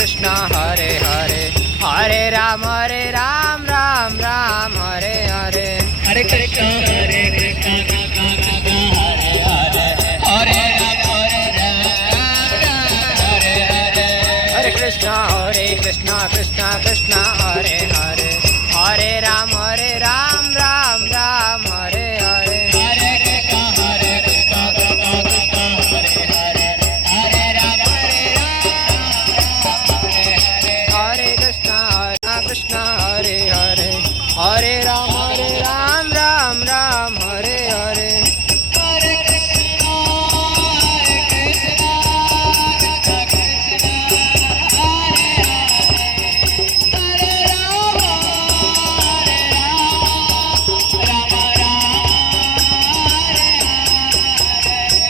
Krishna Hare Hare Hare Ram Ram Ram Hare Hare Hare Krishna Hare Krishna Hare Hare Krishna Krishna Krishna Hare Hare Hare Ram Ram Ram Hare Hare Hare Krishna Krishna Hare Hare Hare Ram Ram Hare Hare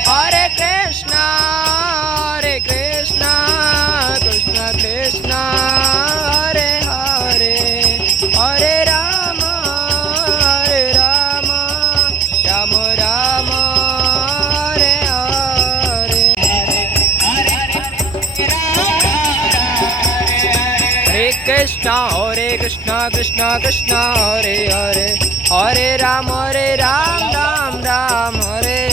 Hare Krishna Krishna Krishna Hare Hare Hare Rama Rama Rama Hare Hare Hare Krishna Krishna Krishna Hare Hare Hare Ram Ram Hare